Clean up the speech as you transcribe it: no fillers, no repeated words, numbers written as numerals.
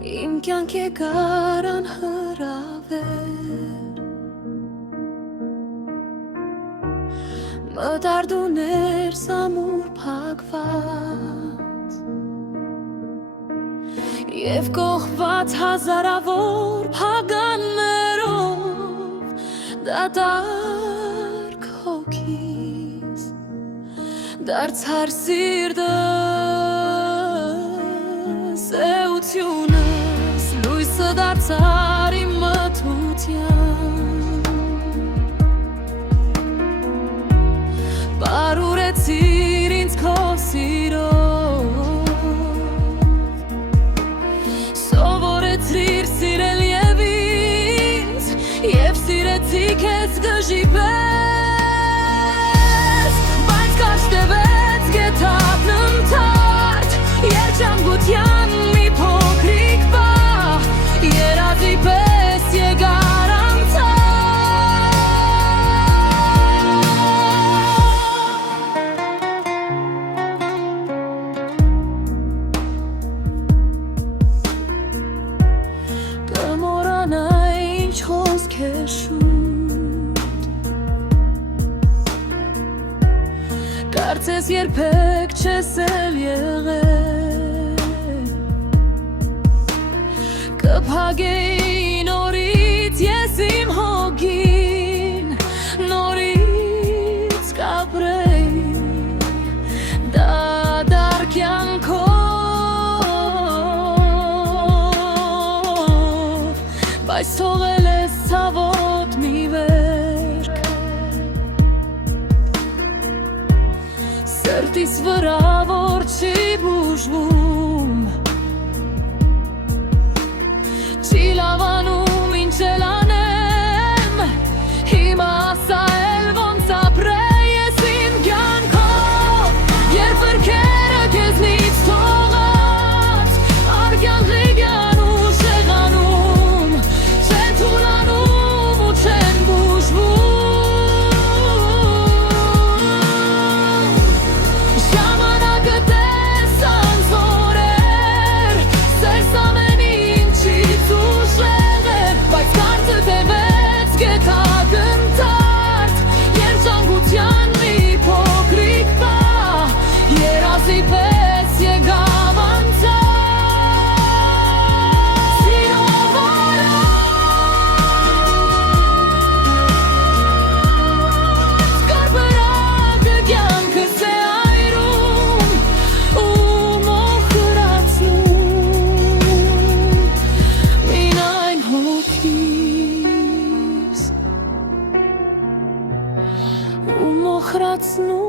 Իմ կյանքի կարան հրավեր Մտարդուներ սամուր փակված Եվ կողված հազարավոր փագաններով Դատարկ հոգիս Դարձար սիրտս Էությունս լույսը դարձար իմ մթության Բարուրեցիր ինձ քո սիրով Սովորեցրիր սիրել և ինձ Եվ սիրեցի քեզ դժի պես Բայց կարճ տևեց գետակն ընդհարթ Երջանկության մի փոքրիկ պահ Երազի պես եկար Կմոռանա ինչ խոսքեր շուտ Կարծես երբեք չես էլ եղել Կփագեի նորից ես իմ հոգին Նորից կապրեի դադար կյանքով Բայց թողել ես ցավոտ մի վերք Սրտիս վրա որ չի բուժվում Չի լավանում ինչ էլ անեմ Հիմա ասա էլ ոնց ապրեի ես իմ կյանքով Երբ վրքերը քեզնից թողած Արգյանղիգյան ու շեղանում Չեն թուլանում ու չեն բուժվում Ժամանակը տեսան զորեր Սերս ամեն ինչից ուժեղ է Բայց կարծը տևեց գետակ ընդհարթ Երջանկության մի փոքրիկ պահ Երազի պես եկավ անցած Սիրով Կարբրակը կյանքս է այրում ու մոխրացնում Մին այն հոգիս ու մոխրացնում